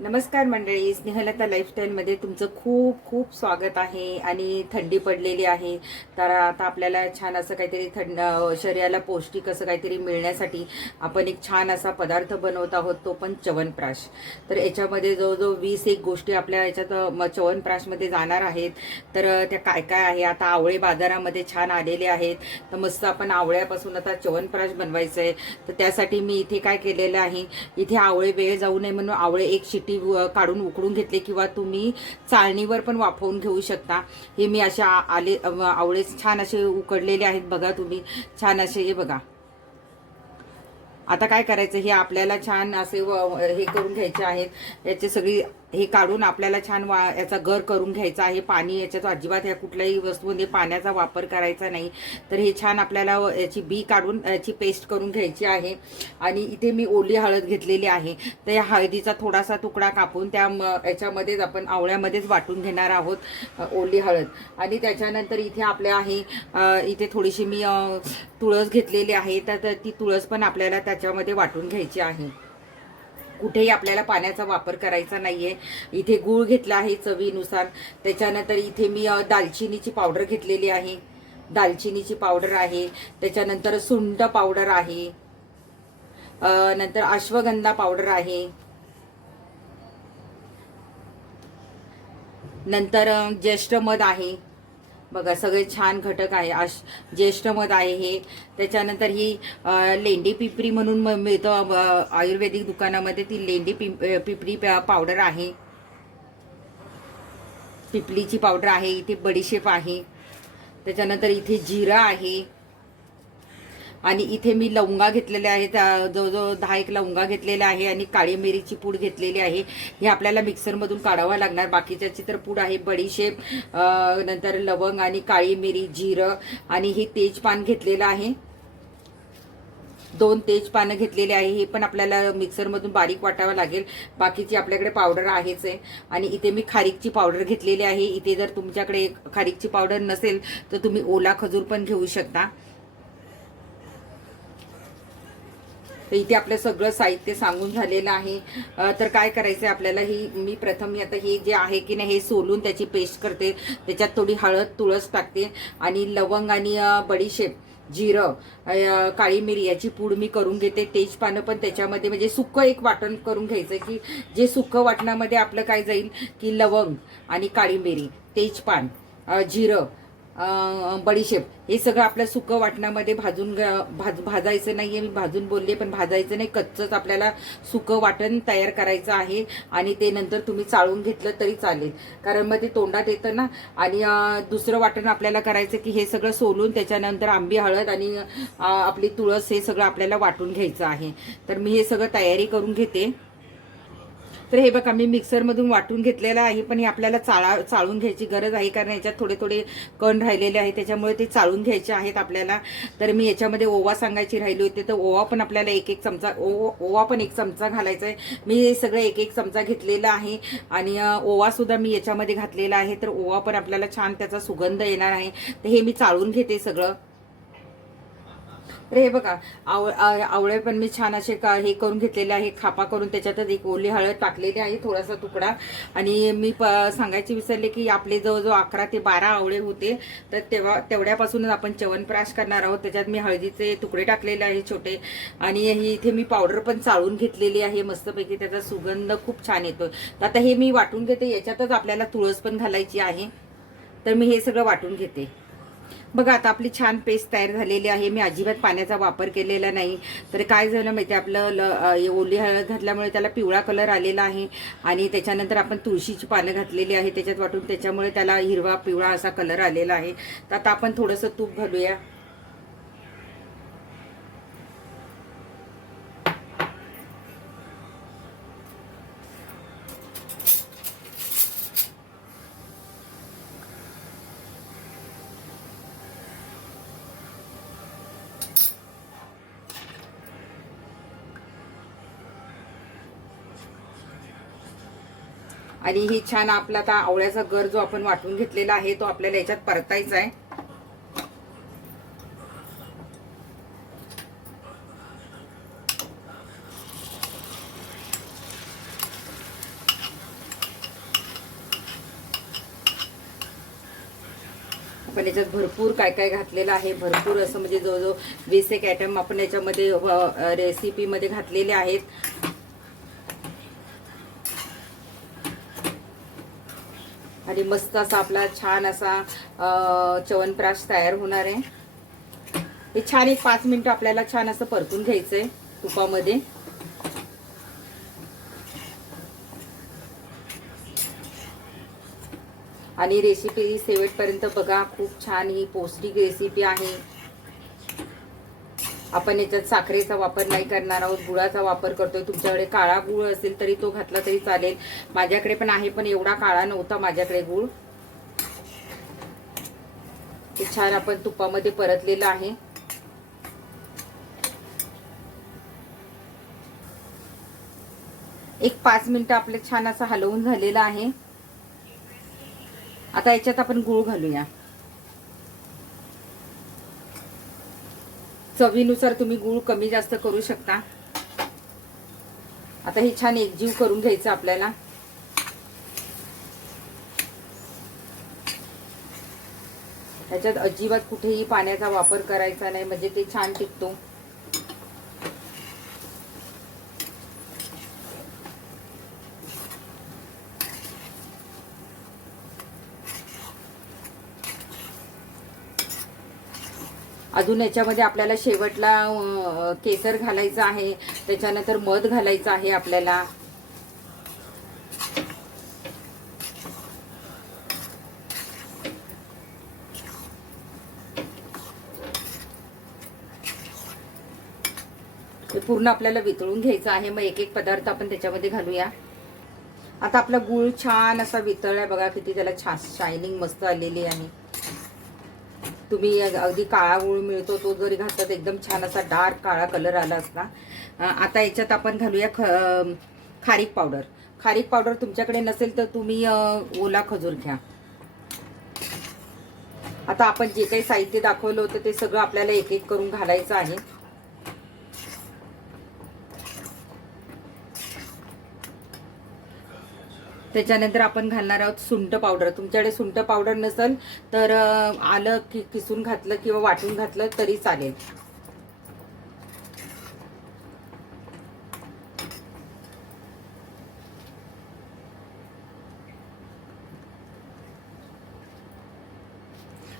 नमस्कार मंडळी स्नेहलता लाईफस्टाईलमध्ये तुमचं खूप खूप स्वागत आहे आणि थंडी पडलेली आहे. तर आता आपल्याला छान असं काहीतरी थंड शरीराला पौष्टिक असं काहीतरी मिळण्यासाठी आपण एक छान असा पदार्थ बनवत आहोत तो पण च्यवनप्राश तर याच्यामध्ये जवळजवळ वीस एक गोष्टी आपल्या याच्यात म- च्यवनप्राशमध्ये जाणार आहेत. तर त्या काय काय आहे? आता आवळे बाजारामध्ये छान आलेले आहेत. तर मस्त आपण आवळ्यापासून आता चवनप्राश बनवायचं आहे तर त्यासाठी मी इथे काय केलेलं आहे? इथे आवळे वेळ जाऊ नये म्हणून आवळे एक शिटी अ, काढून उकडून घेतले किंवा तुम्ही चाळणीवर पण वाफवून घेऊ शकता. हे मी असे आले अ, आवळे छान असे उकडलेले आहेत बघा तुम्ही. छान असे हे बघा. आता काय करायचं? हे आपल्याला छान असे व- हे करून घ्यायचे आहेत. याचे सगळी हे काढून आपल्याला छान वा याचा गर करून घ्यायचा आहे. पाणी याच्यात अजिबात ह्या कुठल्याही वस्तूमध्ये पाण्याचा वापर करायचा नाही. तर हे छान आपल्याला याची बी काढून याची पेस्ट करून घ्यायची आहे. आणि इथे मी ओली हळद घेतलेली आहे. तर या हळदीचा थोडासा तुकडा कापून त्या म- याच्यामध्येच आपण आवळ्यामध्येच वाटून घेणार आहोत ओली हळद. आणि त्याच्यानंतर इथे आपल्या आहे इथे थोडीशी मी तुळस घेतलेली आहे. तर ती तुळस पण आपल्याला त्याच्यामध्ये वाटून घ्यायची आहे. कुठेही आपल्याला पाण्याचा वापर करायचा नाहीये. इथे गूळ घेतला आहे चवीनुसार. त्याच्यानंतर इथे मी दालचिनीची पावडर घेतलेली आहे. दालचिनीची पावडर आहे. त्याच्यानंतर सुंड पावडर आहे. नंतर अश्वगंधा पावडर आहे. नंतर ज्येष्ठ मध आहे. बघा सगळे छान घटक आहे. आश ज्येष्ठ मध आहे हे. त्याच्यानंतर ही लेंडी पिपरी म्हणून मिळतं आयुर्वेदिक दुकानामध्ये ती लेंडी पिंप पिपरी प- पावडर आहे. पिपलीची पावडर आहे इथे बडीशेप आहे. त्याच्यानंतर इथे जिरा आहे. आणि इथे मी लवंगा घेतलेल्या आहेत जवळजवळ दहा एक लवंगा घेतलेल्या आहे आणि काळी मिरीची पूड घेतलेली आहे. हे आपल्याला मिक्सरमधून काढावं लागणार. बाकीच्याची तर पूड आहे बडीशेप नंतर लवंग आणि काळी मिरी जिरं आणि हे तेजपान घेतलेलं आहे. दोन तेज पानं घेतलेले आहे. हे पण आपल्याला मिक्सरमधून बारीक वाटावं लागेल. बाकीची आपल्याकडे पावडर आहेच आहे. आणि इथे मी खारीकची पावडर घेतलेली आहे. इथे जर तुमच्याकडे खारीकची पावडर नसेल तर तुम्ही ओला खजूर पण घेऊ शकता. तर इथे आपलं सगळं साहित्य सांगून झालेलं आहे. तर काय करायचं आहे आपल्याला? ही मी प्रथम मी आता हे जे आहे की नाही हे सोलून त्याची पेस्ट करते. त्याच्यात थोडी हळद तुळस टाकते. आणि लवंग आणि बडीशेप जिरं काळी मिरी याची पूड मी करून घेते. तेजपानं पण त्याच्यामध्ये म्हणजे सुकं एक वाटण करून घ्यायचं की जे सुकं वाटणामध्ये आपलं काय जाईल की लवंग आणि काळी मिरी तेजपान जिरं बडीशेप हे सगळं आपल्या सुकं वाटणामध्ये भाजून भाज भाजायचं नाही आहे मी भाजून बोलले पण भाजायचं नाही. कच्चंच आपल्याला सुकं वाटण तयार करायचं आहे आणि ते नंतर तुम्ही चाळून घेतलं तरी चालेल. कारण मग ते तोंडात येतं ना. आणि दुसरं वाटण आपल्याला करायचं की हे सगळं सोलून त्याच्यानंतर आंबी हळद आणि आपली तुळस हे सगळं आपल्याला वाटून घ्यायचं आहे. तर मी हे सगळं तयारी करून घेते. तर हे बघा मी मिक्सरमधून वाटून घेतलेलं आहे पण हे आपल्याला चाळा चाळून घ्यायची गरज आहे कारण याच्यात थोडे थोडे कण राहिलेले आहे त्याच्यामुळे ते चाळून घ्यायचे आहेत आपल्याला. तर मी याच्यामध्ये ओवा सांगायची राहिली होती तर ओवा पण आपल्याला एक एक चमचा ओ ओवा पण एक चमचा घालायचा आहे मी हे सगळं एक एक चमचा घेतलेला आहे आणि ओवासुद्धा मी याच्यामध्ये घातलेला आहे तर ओवा पण आपल्याला छान त्याचा सुगंध येणार आहे. तर हे मी चाळून घेते सगळं. तर हे बघा आव आवळे पण मी छान असे का हे करून घेतलेले आहे खापा करून त्याच्यातच एक ओली हळद टाकलेली आहे थोडासा तुकडा. आणि मी प सांगायचे विसरले की आपले जवळजवळ अकरा ते बारा आवळे होते. तर तेव्हा तेवढ्यापासूनच आपण च्यवनप्राश करणार आहोत. त्याच्यात मी हळदीचे तुकडे टाकलेले आहे छोटे. आणि ही इथे मी पावडर पण चाळून घेतलेली आहे. मस्तपैकी त्याचा सुगंध खूप छान येतो तर आता हे मी वाटून घेते. याच्यातच आपल्याला तुळस पण घालायची आहे. तर मी हे सगळं वाटून घेते. बघा आता आपली छान पेस्ट तयार झालेली आहे. मी अजिबात पाण्याचा वापर केलेला नाही. तर काय झालं माहिती आहे, आपलं? ल ओली हळद घातल्यामुळे त्याला पिवळा कलर आलेला आहे. आणि त्याच्यानंतर आपण तुळशीची पानं घातलेली आहे त्याच्यात वाटून त्याच्यामुळे त्याला हिरवा पिवळा असा कलर आलेला आहे. तर आता आपण थोडंसं तूप घालूया. आणि ही छान आपला आता आवळ्याचा गर जो आपण वाटून घेतलेला आहे तो आपल्याला याच्यात परतायचा आहे. आपण याच्यात भरपूर काय काय घातलेलं आहे भरपूर असं म्हणजे जवळजवळ वीस एक आयटम आपण याच्यामध्ये रेसिपीमध्ये घातलेले आहेत. आणि मस्त असा आपला छान असा चवनप्राश च्यवनप्राश तयार होणार आहे. हे छान एक पाच मिनिटं आपल्याला छान असं परतून घ्यायचंय तुपामध्ये. आणि रेसिपी शेवटपर्यंत बघा खूप छान ही पौष्टिक रेसिपी आहे. आपण याच्यात साखरेचा वापर नाही करणार आहोत गुळाचा वापर करतोय. तुमच्याकडे काळा गुळ असेल तरी तो घातला तरी चालेल. माझ्याकडे पण आहे पण एवढा काळा नव्हता माझ्याकडे गुळ. ते छान आपण तुपामध्ये परतलेलं आहे. एक पाच मिनिटं आपलं छान असं हलवून झालेलं आहे. आता याच्यात आपण गुळ घालूया. चवीनुसार तुम्ही गुळ कमी जास्त करू शकता. आता हे छान एकजीव करून घ्यायचं आपल्याला. त्याच्यात अजिबात कुठेही पाण्याचा वापर करायचा नाही म्हणजे ते छान टिकतो. अजून याच्यामध्ये आपल्याला शेवटला केसर घालायचं आहे. त्याच्यानंतर मध घालायचं आहे आपल्याला. पूर्ण आपल्याला वितळून घ्यायचं आहे. मग एक एक पदार्थ आपण त्याच्यामध्ये घालूया. आता आपला गुळ छान असा वितळलाय. बघा किती त्याला छान शायनिंग मस्त आलेली आहे. तुम्ही अगदी काळा गुळ मिळतो तो जरी घातला तर एकदम छान असा डार्क काळा कलर आला असता. आता याच्यात आपण घालूया ख खारीक पावडर खारीक पावडर तुमच्याकडे नसेल तर तुम्ही ओला खजूर घ्या. आता आपण जे काही साहित्य दाखवलं होतं ते सगळं आपल्याला एक एक करून घालायचं आहे. त्याच्यानंतर आपण घालणार आहोत सुंठ पावडर. तुमच्याकडे सुंठ पावडर नसेल तर आलं कि किसून घातलं किंवा वाटून घातलं तरी चालेल.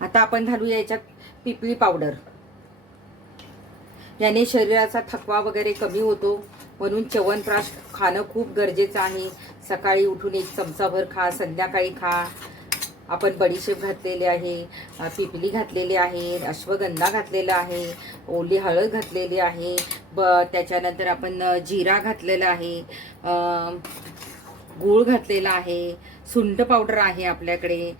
आता आपण घालूया याच्यात पिपळी पावडर. याने शरीराचा थकवा वगैरे कमी होतो. म्हणून च्यवनप्राश खाणं खूप गरजेचं आहे. सकाळी उठून एक चमचाभर खा संध्याकाळी खा. आपण बडीशेप घातलेले आहे पिपली घातलेली आहे अश्वगंधा घातलेला आहे ओली हळद घातलेली आहे ब त्याच्यानंतर आपण जिरा घातलेला आहे गूळ घातलेला आहे सुंठ पावडर आहे आपल्याकडे.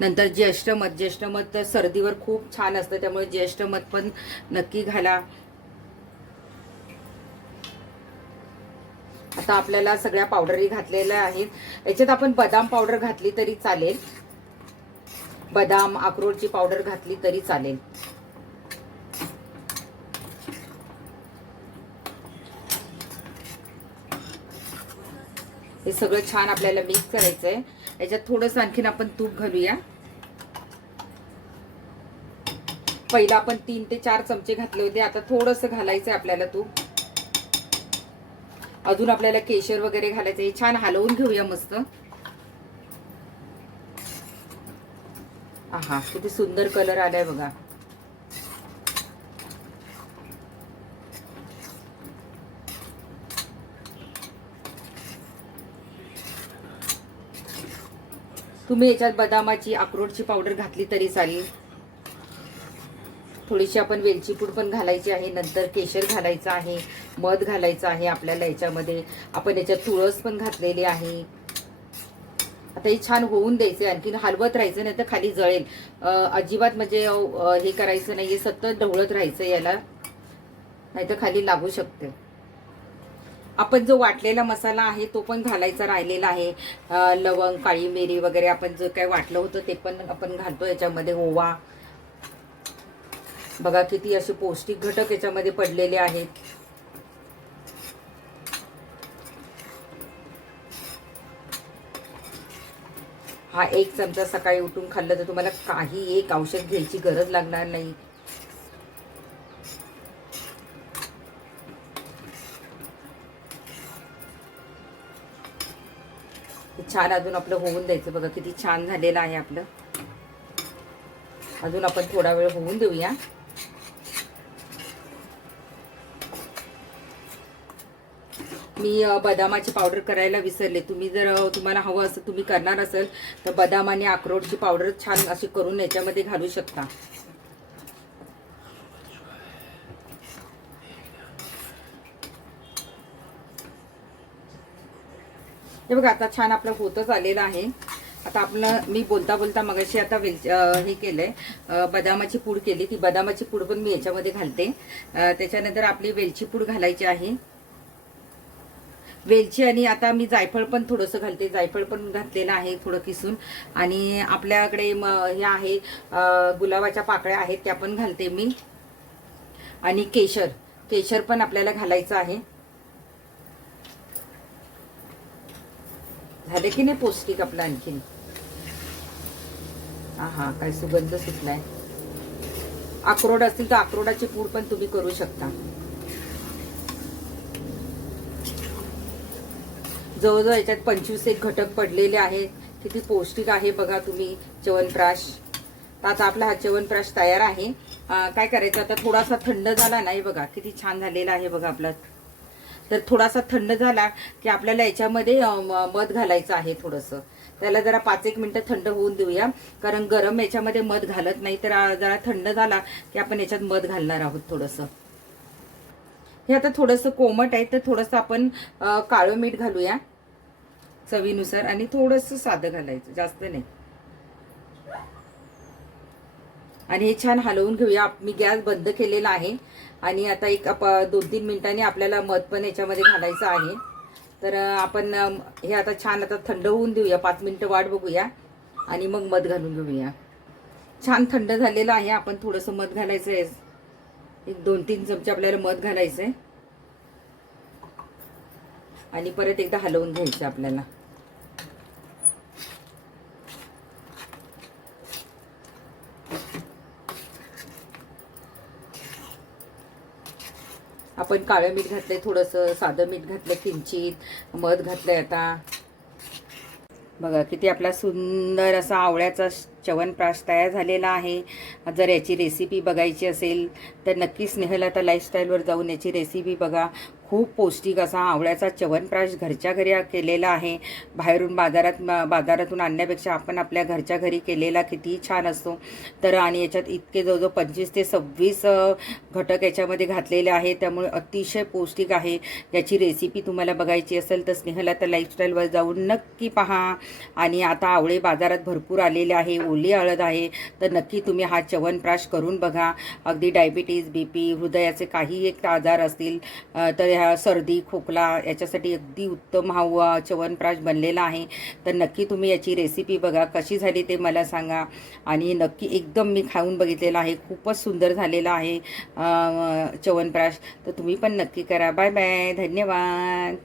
नंतर ज्येष्ठमध ज्येष्ठमध तर सर्दीवर खूप छान असतं त्यामुळे ज्येष्ठमध पण नक्की घाला. आता आपल्याला सगळ्या पावडरी घातलेल्या आहेत. याच्यात आपण बदाम पावडर घातली तरी चालेल. बदाम अक्रोडची पावडर घातली तरी चालेल. हे सगळं छान आपल्याला मिक्स करायचं आहे याच्यात थोडंसं आणखीन आपण तूप घालूया. पहिला आपण तीन ते चार चमचे घातले होते. आता थोडंसं घालायचं आहे आपल्याला तूप. अजून आपल्याला केशर वगैरे घालायचं हे छान हलवून घेऊया मस्त. आहा किती सुंदर कलर आलाय बघा. तुम्ही याच्यात बदामाची अक्रोडची पावडर घातली तरी चालेल. थोडीशी आपण वेलची पूड पण घालायची आहे. नंतर केशर घालायचं आहे. मध घालायचं आहे आपल्याला याच्यामध्ये. आपण याच्यात तुळस पण घातलेली आहे. आता हे छान होऊन द्यायचं आणखीन हलवत राहायचं नाही तर खाली जळेल. अजिबात म्हणजे हे करायचं नाही सतत ढवळत राहायचं याला. नाही तर खाली लागू शकते. आपण जो वाटलेला मसाला आहे तो पण घालायचा राहिलेला आहे. लवंग काळी मिरी वगैरे आपण जो काय वाटलं होतं ते पण आपण घालतो याच्यामध्ये ओवा. बघा किती असे पौष्टिक घटक याच्यामध्ये पडलेले आहेत. हा एक चमचा सकाळी उठून खाल्लं तर तुम्हाला काही एक औषध घ्यायची गरज लागणार नाही. छान अजून आपलं होऊन द्यायचं. बघा किती छान झालेलं आहे आपलं. अजून आपण थोडा वेळ होऊन देऊया. मी बदामाची पावडर करायला विसरले. तुम्ही जर तुम्हाला हवं असं तुम्ही करणार असेल तर बदाम आणि अक्रोडची पावडर छान अशी करून याच्यामध्ये घालू शकता. हे बघा आता छान आपलं होतच आलेलं आहे. आता आपलं मी बोलता बोलता मगाशी आता वेल हे केलंय. बदामाची पूड केली. ती बदामाची पूड पण मी याच्यामध्ये घालते. त्याच्यानंतर आपली वेलची पूड घालायची आहे. वेलची आणि आता मी जायफळ पण थोडंसं घालते. जायफळ पण घातलेलं आहे थोडं किसून. आणि आपल्याकडे म हे आहे गुलाबाच्या पाकळ्या आहेत त्या पण घालते मी. आणि केशर. केशर पण आपल्याला घालायचं आहे. झालं की नाही पौष्टिक आपलं आणखीन? हा काय सुगंध सुटलाय. अक्रोड असतील तर अक्रोडाची पूड पण तुम्ही करू शकता. जवळजवळ याच्यात पंचवीस एक घटक पडलेले आहेत. किती पौष्टिक आहे बघा तुम्ही च्यवनप्राश. आता आपला हा च्यवनप्राश तयार आहे. काय करायचं आता थोडासा थंड झाला नाही बघा. किती छान झालेला आहे बघा आपला. तर थोडासा थंड झाला की आपल्याला याच्यामध्ये म- मध घालायचं आहे थोडंसं. त्याला जरा पाच एक मिनटं थंड होऊन देऊया. कारण गरम याच्यामध्ये मध घालत नाही. तर जरा थंड झाला की आपण याच्यात मध घालणार आहोत थोडंसं. हे आता थोडंसं कोमट आहे. तर थोडंसं आपण काळं मीठ घालूया. चवीनुसार आणि थोडंसं साधं घालायचं जास्त नाही. आणि हे छान हलवून घेऊया. मी गॅस बंद केलेला आहे. आणि आता एक दोन तीन मिनिटांनी आपल्याला मध पण याच्यामध्ये घालायचं आहे. तर आपण हे आता छान आता थंड होऊन देऊया. पाच मिनिटं वाट बघूया. आणि मग मध घालून घेऊया. छान थंड झालेलं आहे. आपण थोडंसं मध घालायचं आहे. एक दोन तीन चमचे आपल्याला मध घालायचं आहे आणि परत एकदा हलवून घ्यायचं आपल्याला आपण काळं मीठ घातलंय थोडंसं साधं मीठ घातलं किंचित. मध घातलंय आता. बघा किती आपला सुंदर असा आवळ्याचा च्यवनप्राश तयार झालेला आहे. जर याची रेसिपी बघायची असेल तर नक्कीच स्नेहल आता लाईफस्टाईलवर जाऊन याची रेसिपी बघा. खूप पौष्टिक असा आवळ्याचा च्यवनप्राश घरच्या घरी केलेला आहे. बाहेरून बाजारात बाजारातून आणण्यापेक्षा आपण आपल्या घरच्या घरी केलेला किती छान असतो तर आणि याच्यात इतके जवळजवळ पंचवीस ते सव्वीस घटक याच्यामध्ये घातलेले आहे त्यामुळे अतिशय पौष्टिक आहे. याची रेसिपी तुम्हाला बघायची असेल तर स्नेहला तर लाईफस्टाईलवर जाऊन नक्की पहा. आणि आता आवळे बाजारात भरपूर आलेले आहे. ओली हळद आहे. तर नक्की तुम्ही हा च्यवनप्राश करून बघा. अगदी डायबिटीज बी पी हृदयाचे काही एक आजार असतील तर ह्या सर्दी खोकला याच्यासाठी अगदी उत्तम हा व च्यवनप्राश बनलेला आहे. तर नक्की तुम्ही याची रेसिपी बघा कशी झाली ते मला सांगा. आणि नक्की एकदम मी खाऊन बघितलेलं आहे. खूपच सुंदर झालेला आहे चवनप्राश. च्यवनप्राश तर तुम्ही पण नक्की करा. Bye bye. धन्यवाद.